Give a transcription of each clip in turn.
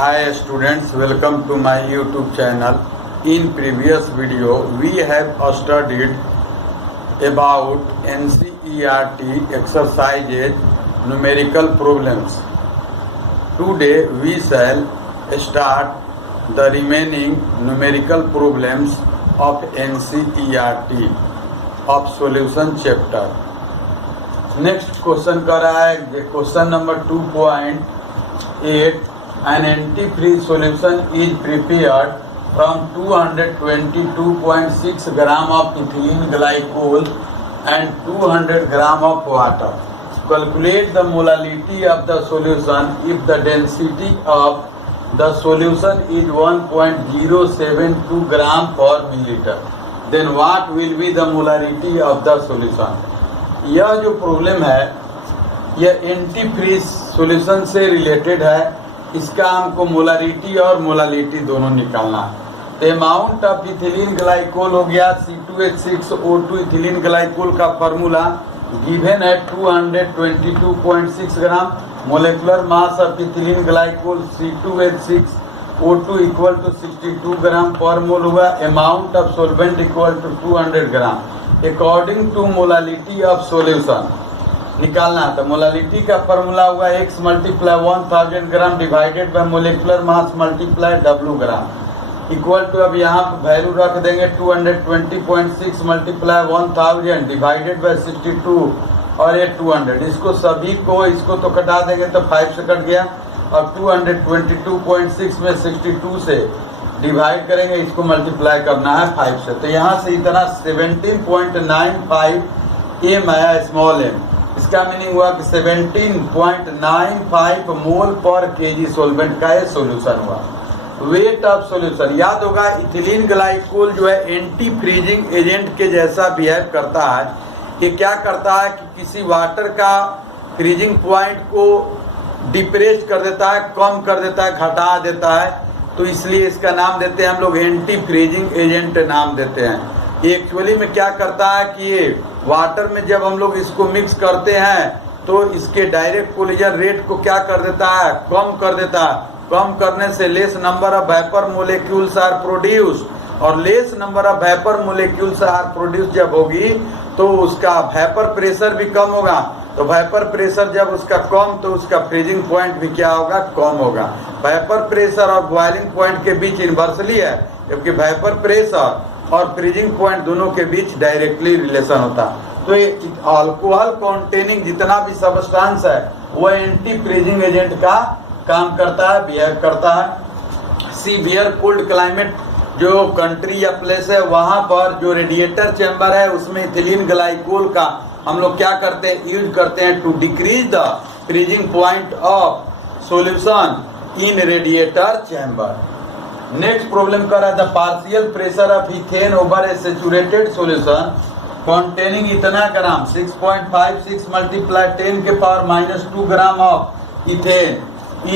Hi students, welcome to my YouTube channel. In previous video, we have studied about NCERT exercises, numerical problems. Today we shall start the remaining numerical problems of NCERT of solution chapter. Next question कर रहा है question number 2.8. An antifreeze solution is prepared from 222.6 gram of ethylene glycol and 200 gram of water. Calculate the molality of the solution if the density of the solution is 1.072 gram per milliliter. Then what will be the molality of the solution? यह जो problem है यह antifreeze solution से related है. इसका हमको molarity और molality दोनों निकालना है. तो अमाउंट ऑफ इथिलीन ग्लाइकोल हो गया C2H6O2 इथिलीन ग्लाइकोल का फार्मूला गिवन है 222.6 gram. Molecular mass of ethylene glycol C2H6O2 equal to 62 gram per mole हुआ. Amount of solvent equal to 200 gram. According to molality of solution निकालना था. Molality का formula हुआ x multiply 1000 gram divided by molecular mass multiply W gram equal to, अब यहाँ पे value रख देंगे 220.6 मल्टीप्लाई 1000 डिवाइडेड बाय 62 और ये 200. इसको सभी को इसको तो कटा देंगे तो 5 से कट गया. और 222.6 में 62 से डिवाइड करेंगे, इसको मल्टीप्लाई करना है 5 से. तो यहाँ से इतना 17.95 m आया, स्मॉल m. इसका मीनिंग हुआ कि 17.95 मोल पर केजी सोलवेंट का ये सॉल्यूशन हुआ. वेट ऑफ सॉल्यूशन याद होगा. इथिलीन ग्लाइकोल जो है एंटी फ्रीजिंग एजेंट के जैसा बिहेव करता है. ये क्या करता है कि किसी वाटर का फ्रीजिंग पॉइंट को डिप्रेस कर देता है, कम कर देता है, घटा देता है. तो इसलिए इसका नाम देते हैं हम लोग एंटी फ्रीजिंग एजेंट नाम देते हैं. एक्चुअली में क्या करता है कि ये वाटर में जब हम लोग इसको मिक्स करते हैं तो इसके डायरेक्ट कोलिजन रेट को क्या कर देता है, कम कर देता है. कम करने से less number of vapour molecules are produce, और less number of vapour molecules are produce जब होगी तो उसका वेपर प्रेशर भी कम होगा. तो वेपर प्रेशर जब उसका कम तो उसका फ्रीजिंग पॉइंट भी क्या होगा, कम होगा. वेपर प्रेशर और बॉइलिंग पॉइंट के बीच इन्वर्सली है, जबकि वेपर प्रेशर और फ्रीजिंग पॉइंट दोनों के बीच डायरेक्टली रिलेशन होता है. तो ये अल्कोहल कंटेनिंग जितना भी सब्सटेंस है वो एंटी फ्रीजिंग एजेंट का काम करता है, बिहेव करता है. सीवियर कोल्ड क्लाइमेट जो कंट्री या प्लेस है वहां पर जो रेडिएटर चैम्बर है उसमें इथिलीन ग्लाइकोल का हम लोग क्या करते हैं, यूज करते हैं to decrease the freezing point of solution in radiator chamber. Next problem कर रहा था partial pressure of ethane over a saturated solution containing इतना ग्राम 6.56 मल्टीप्लाई 10 के power -2 gram of ethane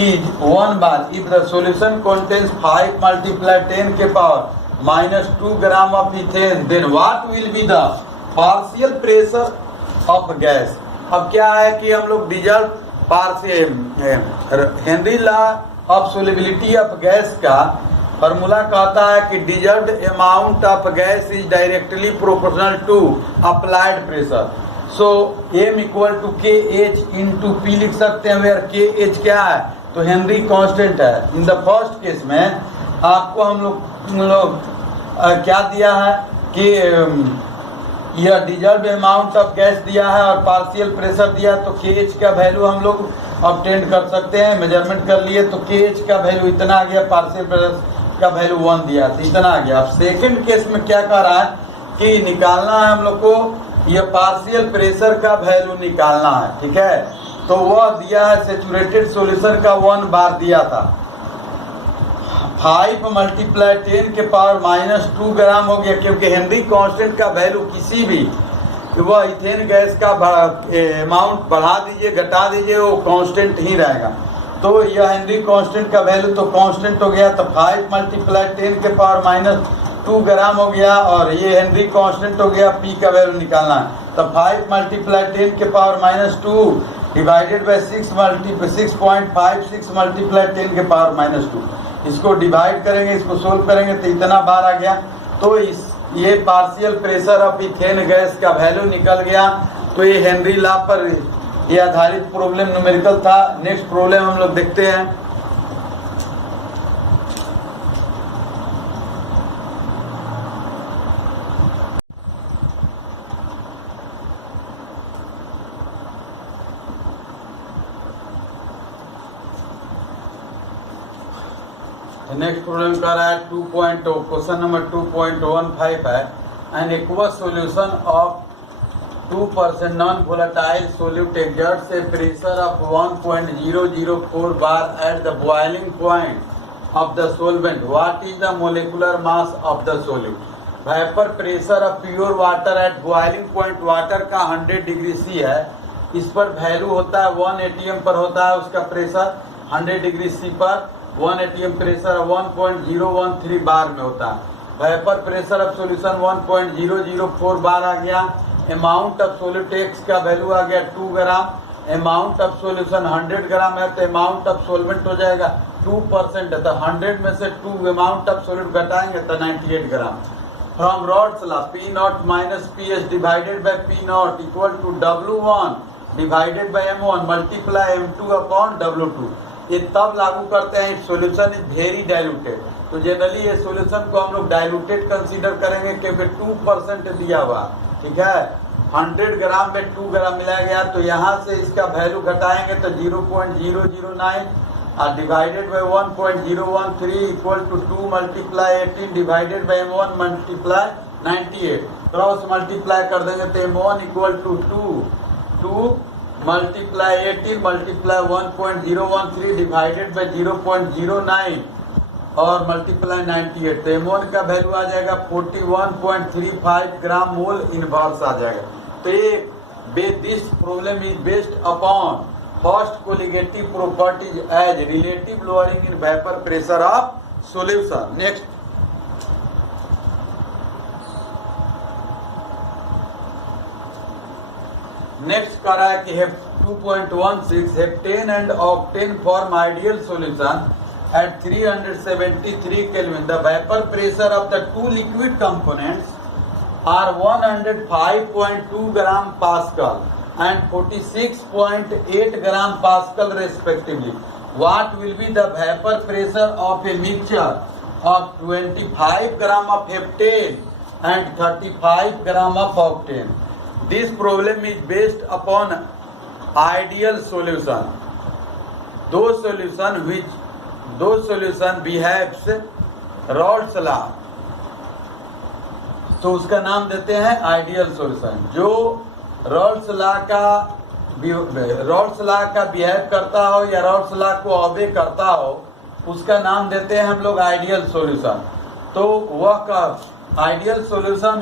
is 1 bar if the solution contains 5 multiply 10 के power -2 gram of ethane, then what will be the partial pressure of gas. अब क्या है कि हम लोग dissolve Henry law of solubility of gas का formula कहता है कि dissolved amount of gas is directly proportional to applied pressure. So m equal to KH into P लिख सकते हैं, वेयर KH क्या है तो हेनरी कांस्टेंट है. इन द फर्स्ट केस में आपको हम लोग क्या दिया है कि यह डिजर्व्ड अमाउंट ऑफ गैस दिया है और पार्शियल प्रेशर दिया, तो KH का वैल्यू हम लोग ऑब्टेन कर सकते हैं. मेजरमेंट कर लिए तो KH का वैल्यू इतना आ गया, पार्शियल प्रेशर का वैल्यू 1 दिया तो इतना आ गया. अब सेकंड केस में क्या कर रहा है कि निकालना है हम लोग को यह पार्शियल प्रेशर का वैल्यू निकालना है. ठीक है, तो वह दिया है सैचुरेटेड सॉल्यूशन का 1 बार दिया था. 5 मल्टीप्लाई 10 के पावर -2 ग्राम हो गया, क्योंकि हेनरी कांस्टेंट का वैल्यू किसी भी वह इथेन गैस का अमाउंट बढ़ा दीजिए घटा दीजिए वो कांस्टेंट ही रहेगा. तो यह हेनरी कांस्टेंट का वैल्यू तो कांस्टेंट हो गया, तो 5 मल्टीप्लाई 10 के पावर -2 ग्राम हो गया, और ये हेनरी कांस्टेंट हो गया. P का वैल्यू निकालना है तो 5 मल्टीप्लाई 10 के पावर -2 डिवाइडेड बाय 6.56 मल्टीप्लाई 10 के पावर -2। इसको डिवाइड करेंगे, इसको सोल्व करेंगे तो इतना बार आ गया। तो ये partial pressure of ethane gas का वैल्यू निकल गया। तो ये हेनरी लॉ पर ये आधारित प्रॉब्लम न्यूमेरिकल था। नेक्स्ट प्रॉब्लम हम लोग देखते हैं। नेक्स्ट प्रॉब्लम कर रहा है क्वेश्चन नंबर 2.15 है। An aqueous solution of 2% non volatile solute exerts a pressure of 1.004 bar at the boiling point of the solvent. What is the molecular mass of the solute? Vapor pressure of pure water at boiling point water का 100 degree C है। इस पर value होता है 1 atm पर होता है उसका प्रेशर 100 डिग्री C पर 1 atm प्रेशर 1.013 बार में होता है। वेपर प्रेशर ऑफ सॉल्यूशन 1.004 बार आ गया। अमाउंट ऑफ सोल्यूट एक्स का वैल्यू आ गया 2 ग्राम। अमाउंट ऑफ सॉल्यूशन 100 ग्राम है तो अमाउंट ऑफ सोलवेंट हो जाएगा 2% है। तो 100 में से 2 अमाउंट ऑफ सोल्यूट घटाएंगे तो 98 gram. From Raoult's law P naught minus PS divided by P naught equal to W1 divided by M1 multiply M2 upon W2। ये तब लागू करते हैं सॉल्यूशन इज वेरी डाइल्यूटेड। तो जनरली ये सॉल्यूशन को हम लोग डाइल्यूटेड कंसीडर करेंगे क्योंकि 2% दिया हुआ, ठीक है। 100 ग्राम में 2 ग्राम मिलाया गया तो यहाँ से इसका वैल्यू घटाएंगे तो 0.009 और divided by 1.013 equal to 2 multiply 18 divided by M1 multiply 98। Cross multiply कर देंगे तो M1 equal to 2 multiply 18 multiply 1.013 divided by 0.09 और मल्टीप्लाई 98। तो M1 का वैल्यू आ जाएगा 41.35 ग्राम मोल इनवर्स आ जाएगा। तो ये this problem is based upon first colligative properties as relative lowering in vapour pressure of solution. Next कर रहा है कि 2.16 heptane and octane form ideal solution at 373 Kelvin. The vapor pressure of the two liquid components are 105.2 gram Pascal and 46.8 gram Pascal respectively. What will be the vapor pressure of a mixture of 25 gram of heptane and 35 gram of octane? This problem is based upon ideal solution. Those solution behaves Rawls law, तो उसका नाम देते हैं ideal solution. जो Rawls law का behave करता हो या रॉल्स लॉ को ऑबे करता हो उसका नाम देते हैं हम लोग आइडियल सॉल्यूशन। तो वह का आइडियल सॉल्यूशन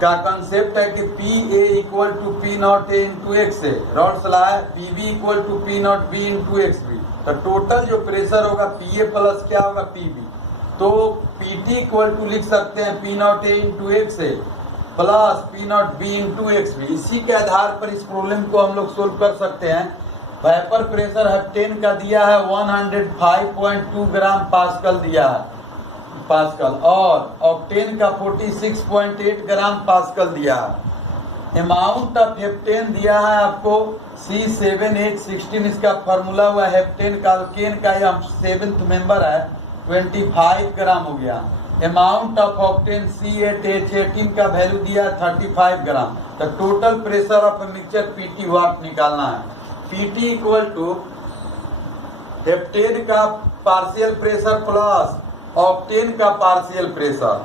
का कंसेप्ट है कि PA equal to P not A into x है। रॉल्स लॉ है PB equal to P not B into x भी। तो टोटल जो प्रेशर होगा PA प्लस क्या होगा PB। तो PT इक्वल टू लिख सकते हैं P not A into x है plus P not B into x भी। इसी के आधार पर इस प्रॉब्लम को हम लोग सोल्व कर सकते हैं। वेपर प्रेशर हेप्टेन का दिया है 105.2 ग्राम पास्कल दिया है और ऑक्टेन का 46.8 ग्राम पास्कल दिया है। अमाउंट ऑफ हेप्टेन दिया है आपको C7H16 इसका फॉर्मूला हुआ। हेप्टेन का अल्केन का ये 7th मेंबर है 25 ग्राम हो गया। अमाउंट ऑफ ऑक्टेन C8H18 का वैल्यू दिया 35 ग्राम। तो total pressure of mixture PT वाट निकालना है। PT इक्वल टू हेप्टेन का पार्शियल प्रेशर प्लस ऑक्टेन का पार्शियल प्रेशर,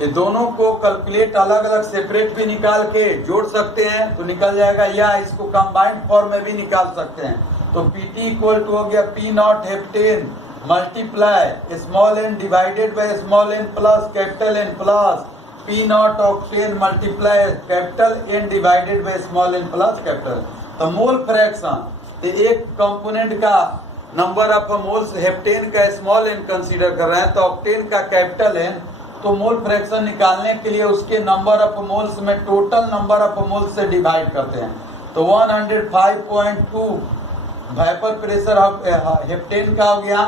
ये दोनों को कैलकुलेट अलग अलग सेपरेट भी निकाल के जोड़ सकते हैं तो निकल जाएगा, या इसको कंबाइंड फॉर्म में भी निकाल सकते हैं। तो PT इक्वल टू हो गया P not heptane multiply small n divided by small n plus capital N plus P not octane multiply capital N divided by small n plus capital. तो mole fraction एक component का number of moles heptane का small n consider कर रहे हैं तो octane का capital N। तो मोल फ्रैक्शन निकालने के लिए उसके नंबर ऑफ मोल्स में टोटल नंबर ऑफ मोल्स से डिवाइड करते हैं। तो 105.2 वेपर प्रेशर हेप्टेन का हो गया।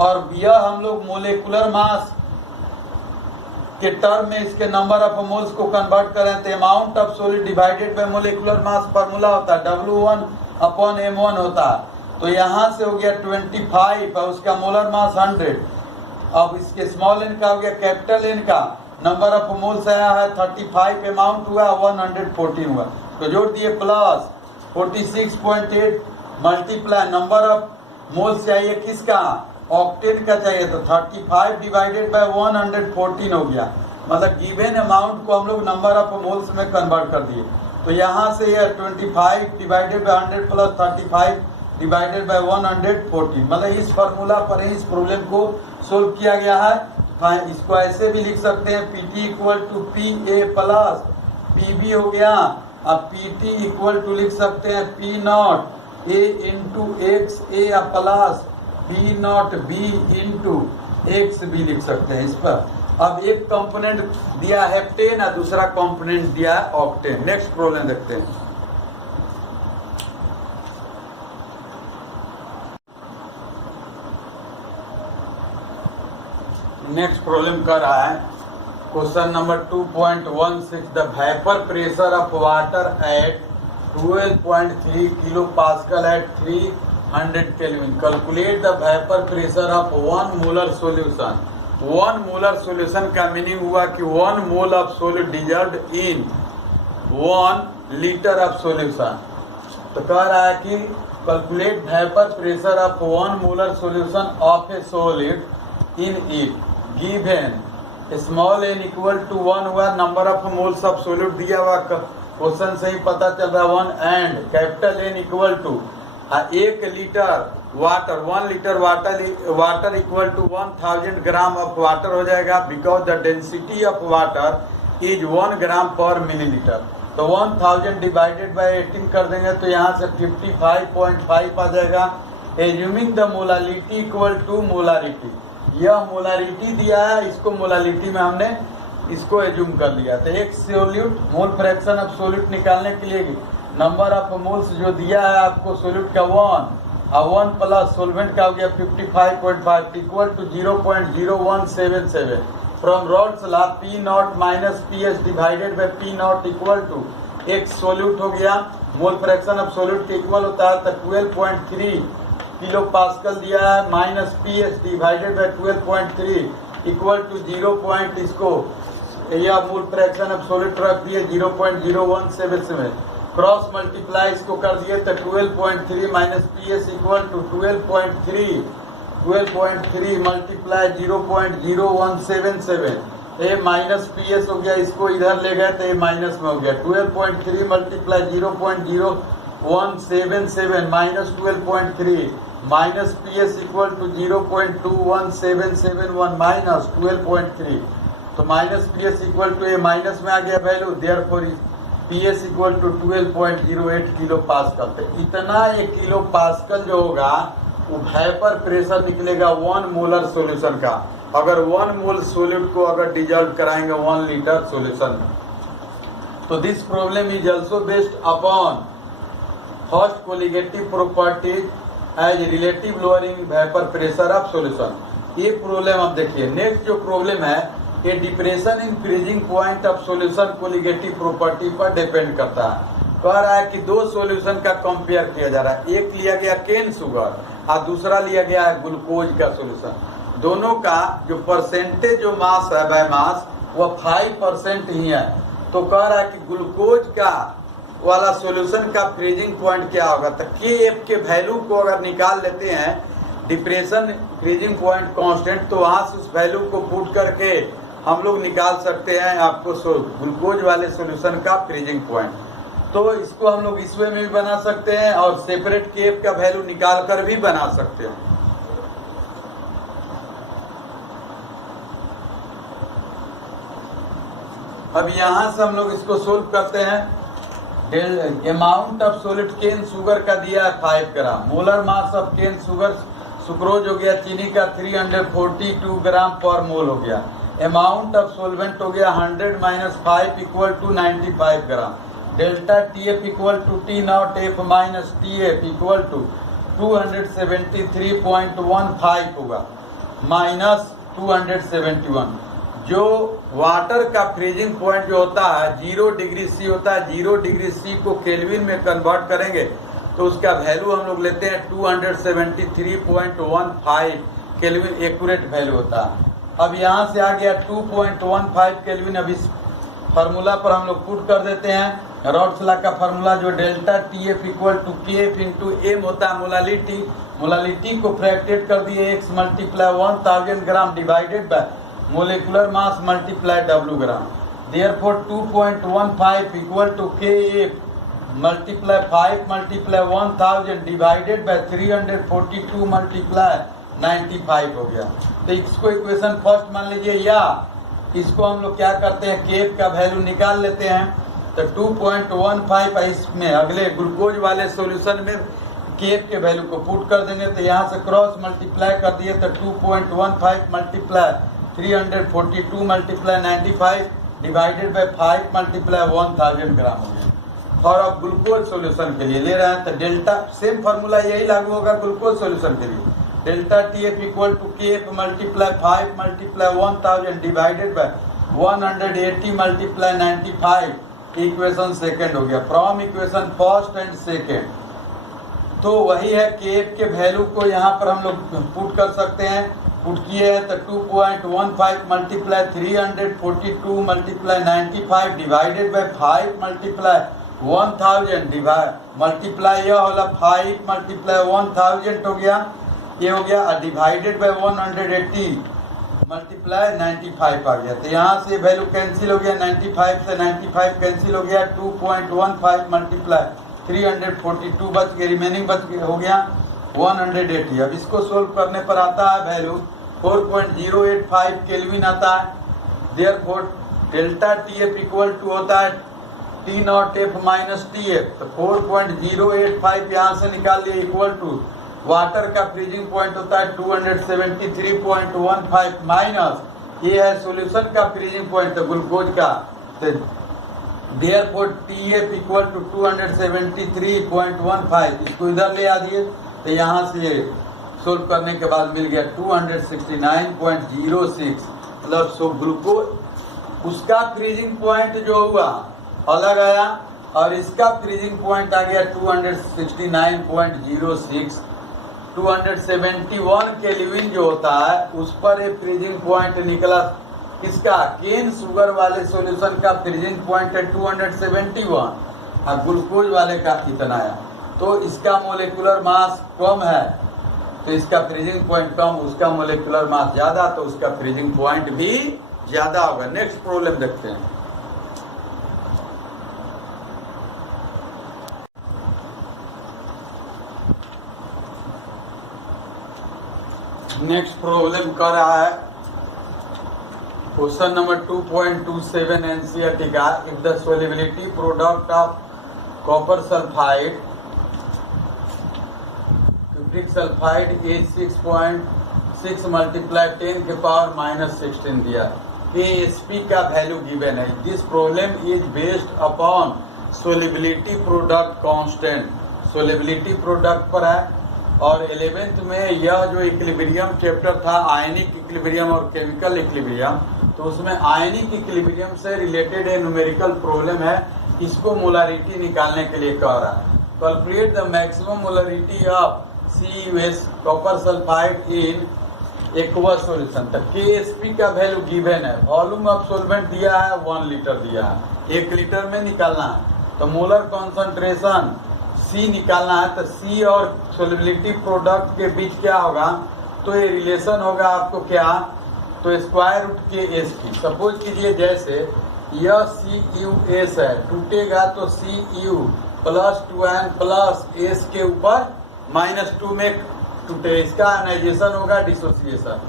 और यह हम लोग मोलेकुलर मास के टर्म में इसके नंबर ऑफ मोल्स को कन्वर्ट करें तो amount of solid divided by molecular mass formula होता है W1/m1 होता है। तो यहाँ से हो गया 25 और उसका मोलर मास 100। अब इसके स्मॉल एन का हो गया कैपिटल एन का नंबर ऑफ मोल्स आया है 35, अमाउंट हुआ 114 हुआ। तो जोड़ दिए plus 46.8 multiply number of moles चाहिए किसका, ऑक्टेन का चाहिए, तो 35 डिवाइडेड बाय 114 हो गया। मतलब गिवन अमाउंट को हम लोग नंबर ऑफ मोल्स में कन्वर्ट कर दिए। तो यहाँ से यह 25 divided by 100 plus 35 divided by 114, मतलब इस फॉर्मूला पर ही इस प्रॉब्लम को सोल्व किया गया है। इसको ऐसे भी लिख सकते हैं PT equal to PA plus PB हो गया। अब PT इक्वल टू लिख सकते हैं P0 A into x A plus P0 B into x भी लिख सकते हैं इस पर। अब एक कंपोनेंट दिया हेप्टेन और दूसरा कंपोनेंट दिया ऑक्टेन। नेक्स्ट प्रॉब्लम देखते हैं। नेक्स्ट प्रॉब्लम कर रहा है question number 2.16 the vapour pressure of water at 12.3 kilo pascal at 300 kelvin. Calculate the vapour pressure of 1 molar solution. 1 molar solution का मीनिंग हुआ कि 1 mole of solid dissolved in 1 litre of solution. तो कह रहा है कि calculate vapour pressure of 1 molar solution of a solid in it given small n equal to 1 हुआ, number of moles of solid दिया हुआ क्वेश्चन से ही पता चल रहा है 1 and capital N equal to 1 litre water, 1 litre water equal to 1000 gram of water हो जाएगा because the density of water is 1 gram per millilitre. तो 1000 डिवाइडेड बाय 18 कर देंगे तो यहाँ से 55.5 आ जाएगा। Assuming the molality equal to molarity, यह मोलारिटी दिया है, इसको मोलालिटी में हमने इसको एज्यूम कर लिया। तो एक solute mole fraction of solute निकालने के लिए नंबर ऑफ मोल्स जो दिया है आपको सोल्यूट का 1 और 1 प्लस सोलवेंट का हो गया 55.5 equal to 0.0177 from Raoult's law P0 minus PS divided by P0 equal to एक सोल्यूट हो गया। मोल फ्रैक्शन ऑफ सोल्यूट के इक्वल होता है तो 12.3 किलो पास्कल दिया है minus PS divided by 12.3 equal to 0. इसको यह मोल फ्रैक्शन ऑफ सॉलिड रख दिए 0.0177 क्रॉस मल्टीप्लाई इसको कर दिए तो 12.3 minus PS equal to 12.3 multiply 0.0177 ये माइनस PS हो गया, इसको इधर ले गए तो ये माइनस में हो गया 12.3 multiply 0.0177 minus 12.3 minus PS equal to 0.21771 minus 12.3 तो माइनस PS इक्वल टू ये माइनस में आ गया value, therefore PS equal to 12.08 kilo pascal. तो इतना एक किलो पास्कल जो होगा वो वेपर प्रेशर निकलेगा 1 मोलर सॉल्यूशन का। अगर 1 मोल सॉलिड को अगर डिजॉल्व कराएंगे 1 लीटर सॉल्यूशन में। तो this problem is also based upon first colligative properties as relative lowering vapour pressure of solution. ये प्रॉब्लम अब देखिए। नेक्स्ट जो प्रॉब्लम है ये depression in freezing point of solution colligative property पर डिपेंड करता है। कह रहा है कि 2 सॉल्यूशन का कंपेयर किया जा रहा है, एक लिया गया केन शुगर और दूसरा लिया गया है ग्लूकोज का सॉल्यूशन। दोनों का जो परसेंटेज जो मास है बाय मास वह 5% ही है। तो कह रहा है कि ग्लूकोज का वाला सॉल्यूशन का फ्रीजिंग पॉइंट क्या होगा। तो Kf के वैल्यू को अगर निकाल लेते हैं डिप्रेशन फ्रीजिंग पॉइंट कांस्टेंट, तो वहां से उस वैल्यू को पुट करके हम लोग निकाल सकते हैं आपको ग्लूकोज वाले सॉल्यूशन का फ्रीजिंग पॉइंट। तो इसको हम लोग इस वे में भी बना सकते हैं और सेपरेट Kf का वैल्यू निकाल कर भी बना सकते हैं। अब यहाँ से हम लोग इसको सोल्व करते हैं। Amount of solid cane sugar का दिया है 5 gram, molar mass of cane sugar sucrose हो गया चीनी का 342 ग्राम पर मोल हो गया। अमाउंट ऑफ सोलवेंट हो गया 100 minus 5 equal to 95 gram. Delta T F equal to T not F minus T F equal to 273.15 होगा माइनस 271। जो वाटर का फ्रीजिंग पॉइंट जो होता है 0 डिग्री सी होता है, 0 डिग्री सी को केल्विन में कन्वर्ट करेंगे तो उसका वैल्यू हम लोग लेते हैं 273.15 केल्विन एक्यूरेट वैल्यू होता है। अब यहाँ से आ गया 2.15 केल्विन। अब इस फार्मूला पर हम लोग पुट कर देते हैं रॉड्स लॉ का फार्मूला जो delta T F equal to K F into M होता है मोलालिटी। मोलालिटी को फ्रैक्टेड कर दिए x multiply 1000 gram divided by molecular mass multiply w gram. Therefore 2.15 equal to K F multiply 5 multiply 1000 divided by 342 multiply 95 हो गया। तो इसको इक्वेशन फर्स्ट मान लीजिए, या इसको हम लोग क्या करते हैं केफ का वैल्यू निकाल लेते हैं। तो 2.15 इसमें अगले ग्लूकोज वाले सॉल्यूशन में केफ के वैल्यू को पुट कर देंगे। तो यहाँ से क्रॉस मल्टीप्लाई कर दिए तो 2.15 multiply 342 multiply 95 divided by 5 multiply 1000 ग्राम हो गया। और अब ग्लूकोज सॉल्यूशन के लिए ले रहे हैं तो डेल्टा सेम फार्मूला यही लागू होगा ग्लूकोज सॉल्यूशन के लिए। Delta T F equal to K F multiply 5 multiply 1000 divided by 180 multiply 95 equation second हो गया। From equation first and second तो वही है के एफ के वैल्यू को यहाँ पर हम लोग पुट कर सकते हैं। पुट किए हैं तो 2.15 multiply 342 multiply 95 divided by 5 multiply 1000 divide multiply यह होला 5 मल्टीप्लाई 1000 हो गया, ये हो गया डिवाइडेड बाय 180 मल्टीप्लाई 95 आ गया। तो यहाँ से वैल्यू कैंसिल हो गया, 95 से 95 कैंसिल हो गया, 2.15 मल्टीप्लाई 342 बच गया, रिमेनिंग बच गया हो गया 180। अब इसको सोल्व करने पर आता है वैल्यू 4.085 केल्विन आता है। Therefore delta T F equal to होता है T not F minus T F. तो 4.085 यहाँ से निकाल लिया इक्वल टू वाटर का फ्रीजिंग पॉइंट होता है 273.15 माइनस ये है सॉल्यूशन का फ्रीजिंग पॉइंट है ग्लूकोज का। Therefore T F equal to 273.15 इसको इधर ले आ दिए तो यहाँ से सोल्व करने के बाद मिल गया 269.06 मतलब सो ग्लूकोज उसका फ्रीजिंग पॉइंट जो हुआ अलग आया और इसका फ्रीजिंग पॉइंट आ गया 269.06। 271 केल्विन जो होता है उस पर एक फ्रीजिंग पॉइंट निकला। किसका केन शुगर वाले सॉल्यूशन का फ्रीजिंग पॉइंट है 271 और ग्लूकोज वाले का इतना है। तो इसका मोलिकुलर मास कम है तो इसका फ्रीजिंग पॉइंट कम, उसका मोलिकुलर मास ज्यादा तो उसका फ्रीजिंग पॉइंट भी ज्यादा होगा। नेक्स्ट प्रॉब्लम देखते हैं। नेक्स्ट प्रॉब्लम कर रहा है क्वेश्चन नंबर 2.27 एनसीईआरटी का। If the solubility product of copper sulphide cupric sulphide is 6.6 multiply 10 के पावर -16 दिया। KSP का वैल्यू गिवन है। This problem is based upon solubility product constant. Solubility product पर है और 11th में यह जो इक्विलिब्रियम चैप्टर था आयनिक इक्विलिब्रियम और केमिकल इक्विलिब्रियम, तो उसमें आयनिक इक्विलिब्रियम से रिलेटेड एक न्यूमेरिकल प्रॉब्लम है। इसको मोलारिटी निकालने के लिए कह रहा है। Calculate the maximum molarity of CuS copper sulphide in aqueous solution. तो KSP का वैल्यू गिवन है। वॉल्यूम ऑफ सॉल्वेंट दिया है 1 लीटर दिया है, 1 लीटर में निकालना है। तो मोलर कॉन्सेंट्रेशन C निकालना है। तो C और सोल्युबिलिटी प्रोडक्ट के बीच क्या होगा, तो ये रिलेशन होगा आपको क्या, तो स्क्वायर रूट KSP। सपोज कीजिए जैसे यह CuS है, टूटेगा तो Cu plus 2n plus S के ऊपर -2 में टूटे, इसका आयनाइजेशन होगा डिसोसिएशन।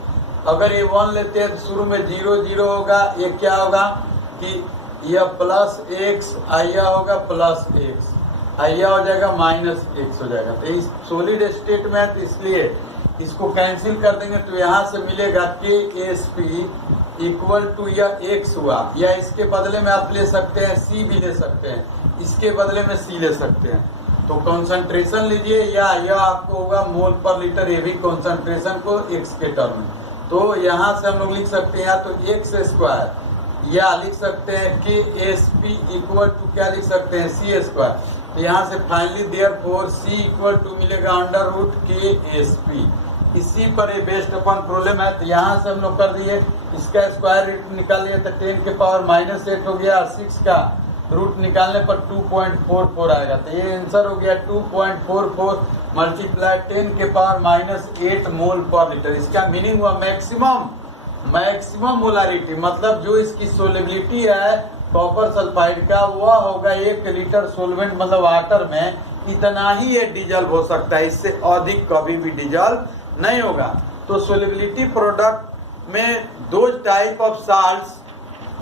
अगर ये 1 लेते हैं तो शुरू में 0 0 होगा, ये क्या होगा कि यह प्लस x आया होगा प्लस x आया हो जाएगा -x हो जाएगा। तो इस सॉलिड स्टेट में तो इसलिए इसको कैंसिल कर देंगे तो यहाँ से मिलेगा KSP इक्वल टू यह x हुआ, या इसके बदले में आप ले सकते हैं c भी ले सकते हैं, इसके बदले में c ले सकते हैं। तो कॉन्सेंट्रेशन लीजिए, या यह आपको होगा मोल पर लीटर, ये भी कॉन्सेंट्रेशन को x के टर्म में। तो यहाँ से हम लोग लिख सकते हैं या तो x स्क्वायर, या लिख सकते हैं कि Sp इक्वल टू क्या लिख सकते हैं c स्क्वायर। तो यहाँ से finally therefore c equal to मिलेगा अंडर रूट के Sp। इसी पर ये बेस्ड अपन प्रॉब्लम है। तो यहाँ से हम लोग कर दिए, इसका स्क्वायर रूट निकाल लिया तो 10 के पावर -8 हो गया, और 6 का रूट निकालने पर 2.44 आएगा। तो ये आंसर हो गया 2.44 मल्टीप्लाई 10 के पावर -8 मोल पर लीटर। इसका मीनिंग हुआ मैक्सिमम मोलारिटी, मतलब जो इसकी सोलेबिलिटी है कॉपर सल्फाइड का, वह होगा 1 लीटर सोलवेंट मतलब वाटर में, इतना ही ये डिजल्व हो सकता है, इससे अधिक कभी भी डिजल्व नहीं होगा। तो सोलेबिलिटी प्रोडक्ट में दो type of salts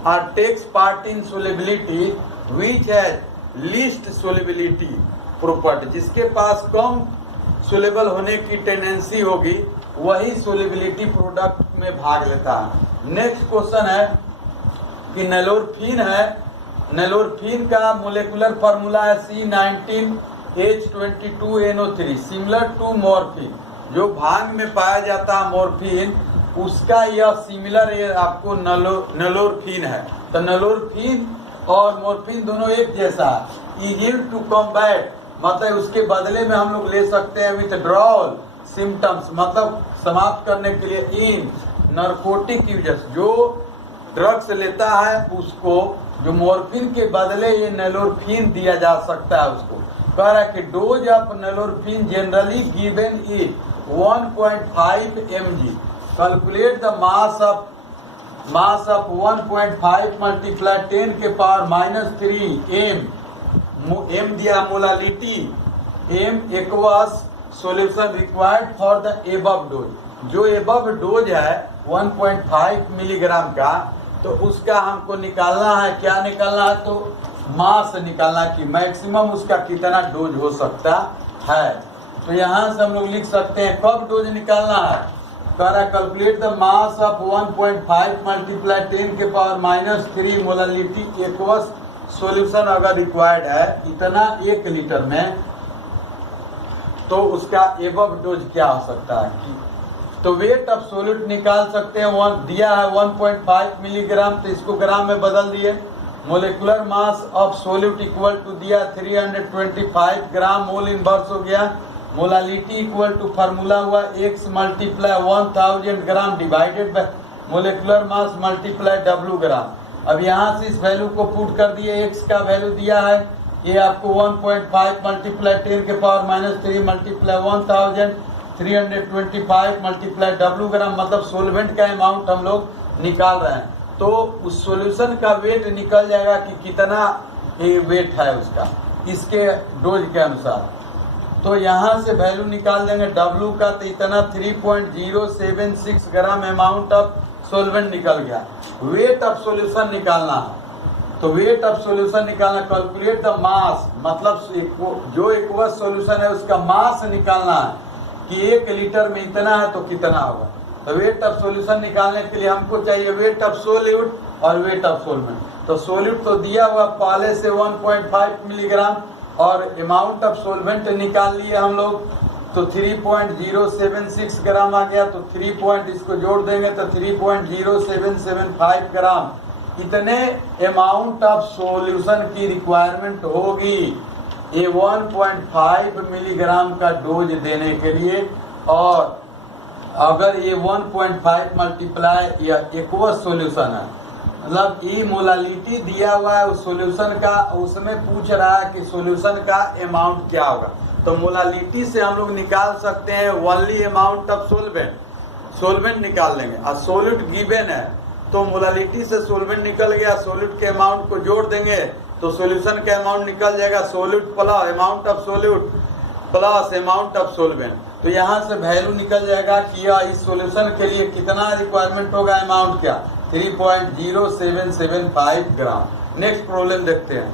are takes part in solubility which has least solubility property. जिसके पास कम सोलेबल होने की टेंडेंसी होगी वही सोलेबिलिटी प्रोडक्ट में भाग लेता है। नेक्स्ट क्वेश्चन है कि नेलोरफिन है, नेलोरफिन का मोलेकुलर फार्मूला है C19H22NO3 सिमिलर टू मॉर्फिन। जो भांग में पाया जाता है मॉर्फिन, उसका यह सिमिलर आपको नेलोरफिन है। तो नेलोरफिन और मॉर्फिन दोनों एक जैसा है। इजिल टू कॉम्बैट मतलब उसके बदले में हम लोग ले सकते हैं विथड्रॉल सिम्टम्स, मतलब समाप्त करने के लिए इन नारकोटिक यूजर्स। जो ड्रग्स लेता है उसको जो मॉर्फिन के बदले ये नेलोरफिन दिया जा सकता है उसको। कह रहा है कि dose of nalorphine generally given is 1.5 mg। Calculate the mass of 1.5 multiply 10 के पावर -3 m दिया molality, m aqueous solution required for the above dose. जो एबव डोज है 1.5 मिलीग्राम का, तो उसका हमको निकालना है, क्या निकालना है, तो मास निकालना कि मैक्सिमम उसका कितना डोज हो सकता है। तो यहाँ से हम लोग लिख सकते हैं कब डोज निकालना है। कह रहा है calculate the mass of 1.5 multiply 10 के पावर -3 मोलालिटी एक्वस सॉल्यूशन अगर रिक्वायर्ड है इतना 1 लीटर में, तो उसका एबव डोज क्या हो सकता है। तो वेट ऑफ सोल्यूट निकाल सकते हैं, दिया है 1.5 मिलीग्राम, तो इसको ग्राम में बदल दिए। Molecular mass of solute equal to दिया 325 ग्राम, मोल इनवर्स हो गया। मोलालिटी इक्वल टू फार्मूला हुआ x multiply 1000 gram divided by molecular mass multiply W gram. अब यहाँ से इस वैल्यू को पुट कर दिए, x का वैल्यू दिया है ये आपको 1.5 मल्टीप्लाई 10 के पावर -3 मल्टीप्लाई 1000 325 मल्टीप्लाई W ग्राम, मतलब सोलवेंट का अमाउंट हम लोग निकाल रहे हैं। तो उस सॉल्यूशन का वेट निकल जाएगा कि कितना वेट है उसका इसके डोज के अनुसार। तो यहाँ से वैल्यू निकाल देंगे W का, तो इतना 3.076 ग्राम अमाउंट ऑफ सोलवेंट निकल गया। वेट ऑफ सॉल्यूशन निकालना है, तो वेट ऑफ सॉल्यूशन निकालना, कैलकुलेट द मास, मतलब जो एक्वस सॉल्यूशन है उसका मास निकालना है कि 1 लीटर में इतना है तो कितना होगा। तो वेट ऑफ सॉल्यूशन निकालने के लिए हमको चाहिए वेट ऑफ सोल्यूट और वेट ऑफ सोलवेंट। तो सोल्यूट तो दिया हुआ पहले से 1.5 मिलीग्राम, और अमाउंट ऑफ सोलवेंट निकाल लिए हम लोग, तो 3.076 ग्राम आ गया। तो 3 पॉइंट इसको जोड़ देंगे तो 3.0775 ग्राम, इतने अमाउंट ऑफ सॉल्यूशन की रिक्वायरमेंट होगी ये 1.5 मिलीग्राम का डोज देने के लिए। और अगर ये 1.5 मल्टीप्लाई या एक्वस सॉल्यूशन है, मतलब ई मोलालिटी दिया हुआ है उस सॉल्यूशन का, उसमें पूछ रहा है कि सॉल्यूशन का अमाउंट क्या होगा। तो मोलालिटी से हम लोग निकाल सकते हैं ओनली अमाउंट ऑफ सोलवेंट निकाल लेंगे। और सोल्यूट गिवन है तो मोलालिटी से सोलवेंट निकल गया, सोल्यूट के अमाउंट को जोड़ देंगे तो सॉल्यूशन का अमाउंट निकल जाएगा। Solute plus amount of solute plus amount of solvent, तो यहाँ से वैल्यू निकल जाएगा कि इस सॉल्यूशन के लिए कितना रिक्वायरमेंट होगा, अमाउंट क्या, 3.0775 ग्राम। नेक्स्ट प्रॉब्लम देखते हैं।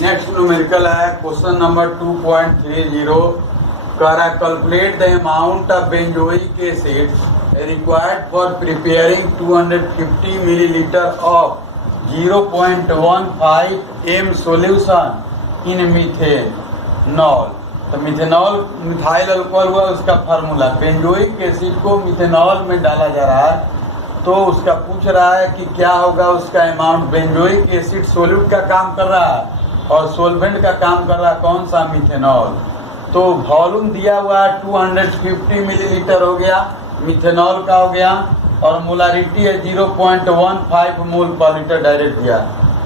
नेक्स्ट न्यूमेरिकल है क्वेश्चन नंबर 2.30 कह रहा है calculate the amount of benzoic acid required for preparing 250 millilitre of 0.15 m solution in methanol. तो मिथेनॉल मिथाइल अल्कोहल हुआ उसका फार्मूला, बेंजोइक एसिड को मिथेनॉल में डाला जा रहा है, तो उसका पूछ रहा है कि क्या होगा उसका अमाउंट। बेंजोइक एसिड सोल्यूट का काम कर रहा है और सोलवेंट का काम कर रहा है कौन सा, मिथेनॉल। तो वॉल्यूम दिया हुआ है 250 मिलीलीटर हो गया, मिथेनॉल का हो गया, और मोलारिटी है 0.15 मोल पर लीटर डायरेक्ट दिया।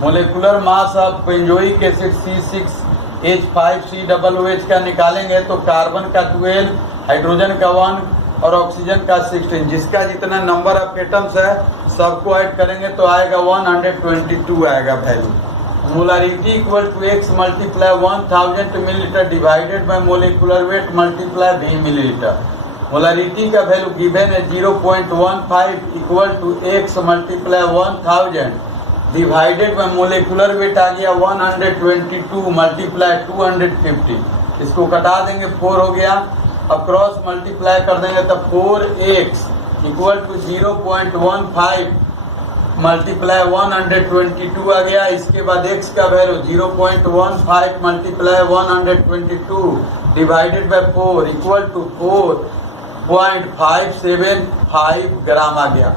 Molecular mass of benzoic acid C6H5COOH का निकालेंगे तो कार्बन का 12, हाइड्रोजन का 1 और ऑक्सीजन का 16, जिसका जितना नंबर ऑफ एटम्स है सबको ऐड करेंगे तो आएगा 122 आएगा value. Molarity equal to x multiply 1000 millilitre divided by molecular weight multiply v millilitre. Molarity का वैल्यू गिवन है 0.15 equal to x multiply 1000 divided by molecular weight आ गया 122 मल्टीप्लाई 250। इसको कटा देंगे 4 हो गया, अब क्रॉस मल्टीप्लाई कर देंगे तो 4x इक्वल टू 0.15 मल्टीप्लाई 122 आ गया। इसके बाद x का value 0.15 multiply 122 divided by 4 equal to 4.575 gram आ गया।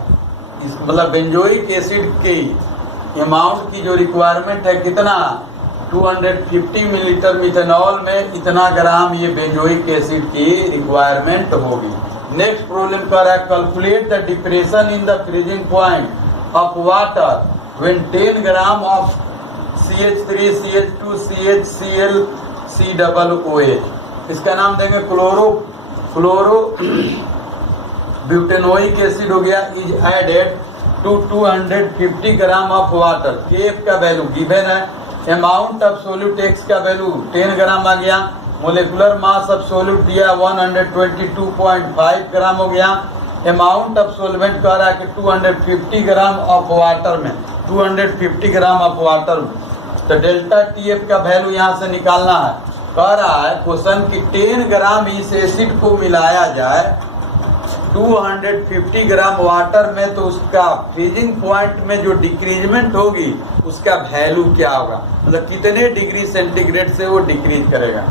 इस मतलब बेंजोइक एसिड के अमाउंट की जो रिक्वायरमेंट है कितना, 250 मिलीलीटर मिथेनॉल में इतना ग्राम ये बेंजोइक एसिड की रिक्वायरमेंट होगी। नेक्स्ट प्रॉब्लम कर रहा है calculate the depression in the freezing point of water when 10 gram of CH3 CH2 CHCl COOH। इसका नाम देंगे क्लोरो ब्यूटेनोइक एसिड हो गया, is added to 250 gram of water. KF का वैल्यू गिवन है, अमाउंट ऑफ सोल्यूट एक्स का value 10 gram आ गया, मोलिकुलर मास ऑफ सोल्यूट दिया 122.5 ग्राम हो गया, अमाउंट ऑफ सोलवेंट कह रहा है कि 250 ग्राम ऑफ वाटर में, 250 ग्राम ऑफ वाटर में। तो डेल्टा टीएफ का वैल्यू यहाँ से निकालना है। कह रहा है क्वेश्चन कि 10 ग्राम इस एसिड को मिलाया जाए 250 ग्राम वाटर में, तो उसका फ्रीजिंग पॉइंट में जो डिक्रीजमेंट होगी उसका वैल्यू क्या होगा, मतलब कितने डिग्री सेंटीग्रेड से वो डिक्रीज करेगा।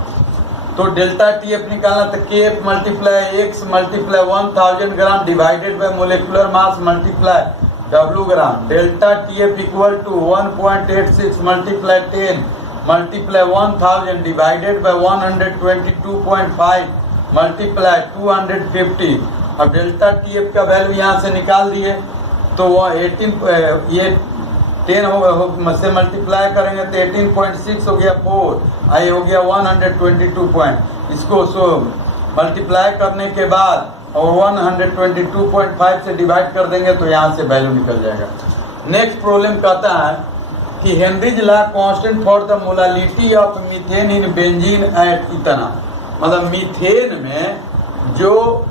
तो डेल्टा टीएफ निकालना तो KF multiply x multiply 1000 gram divided by molecular mass multiply W gram. Delta TF equal to 1.86 multiply 10 multiply 1000 divided by 122.5 multiply 250। अब डेल्टा टीएफ का वैल्यू यहाँ से निकाल दिए तो वो 18 ये 10 से मल्टीप्लाई करेंगे तो 18.6 हो गया 4, आई हो गया 122 पॉइंट। इसको सो मल्टीप्लाई करने के बाद और 122.5 से डिवाइड कर देंगे तो यहाँ से वैल्यू निकल जाएगा। नेक्स्ट प्रॉब्लम कहता है कि Henry's law constant for the molality of methane in benzene at इतना, मतलब मीथेन में जो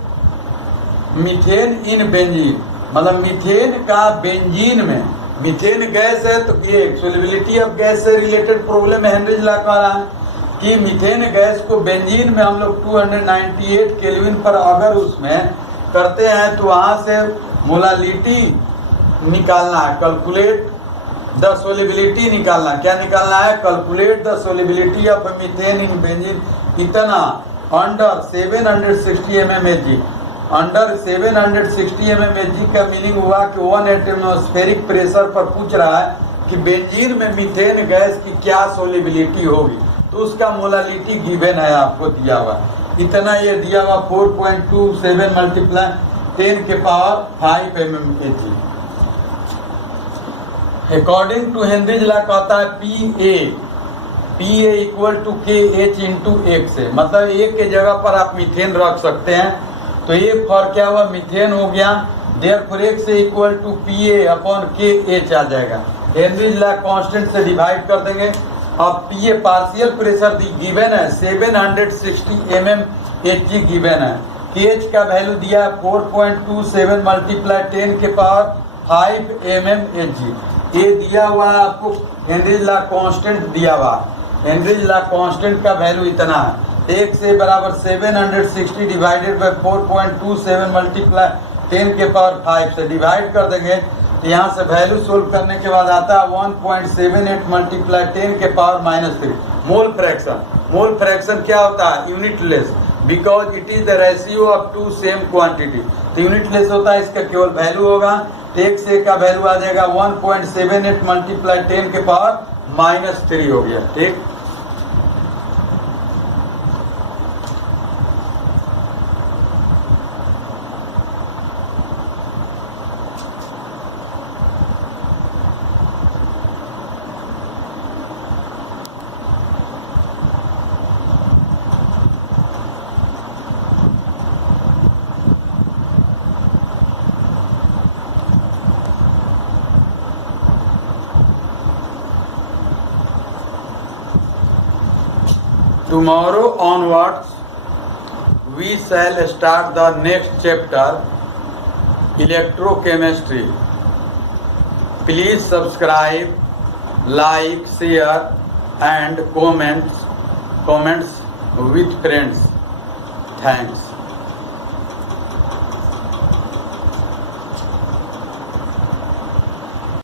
मीथेन इन बेंजीन, मतलब मीथेन का बेंजीन में, मीथेन गैस है तो ये सोल्युबिलिटी ऑफ गैस से रिलेटेड प्रॉब्लम हेनरीज लॉ कह रहा है कि मीथेन गैस को बेंजीन में हम लोग 298 केल्विन पर अगर उसमें करते हैं तो वहाँ से मोलालिटी निकालना है, कैलकुलेट द सोल्युबिलिटी निकालना। क्या निकालना है, calculate the solubility of methane in benzene इतना अंडर 760 mmHg। अंडर 760 mmHg का मीनिंग हुआ कि 1 एटमॉस्फेरिक प्रेशर पर पूछ रहा है कि बेंजीन में मीथेन गैस की क्या सोल्युबिलिटी होगी, तो उसका मोलालिटी गिवन है आपको दिया हुआ इतना, ये दिया हुआ 4.27 मल्टीप्लाई 10 के power 5 mmHg। According to Henry's law कहता है PA equal to KH into एक से, मतलब एक के जगह पर आप मीथेन रख सकते हैं तो ये फॉर क्या हुआ, मीथेन हो गया, देयरफॉर एक से equal to PA upon KH आ जाएगा। हेनरीज लॉ कांस्टेंट से डिवाइड कर देंगे। अब PA पार्शियल प्रेशर गिवन है 760 mmHg गिवन है, KH का वैल्यू दिया 4.27 मल्टीप्लाई 10 के पावर 5 mmHg। ये दिया हुआ आपको हेनरीज लॉ कांस्टेंट दिया हुआ, हेनरीज लॉ कांस्टेंट का वैल्यू इतना है। एक से बराबर 760 डिवाइडेड बाई 4.27 मल्टीप्लाई 10 के पावर 5 से डिवाइड कर देंगे तो यहाँ से वैल्यू सोल्व करने के बाद आता है 1.78 मल्टीप्लाई 10 के power -3 mole fraction. Mole fraction क्या होता है? Unitless, because it is the ratio of two same quantity. तो यूनिट लेस होता है, इसका केवल वैल्यू होगा। एक से का वैल्यू आ जाएगा 1.78 मल्टीप्लाई 10 के पावर -3 हो गया। ठीक, tomorrow onwards we shall start the next chapter, electrochemistry. Please subscribe, like, share and comments with friends. Thanks.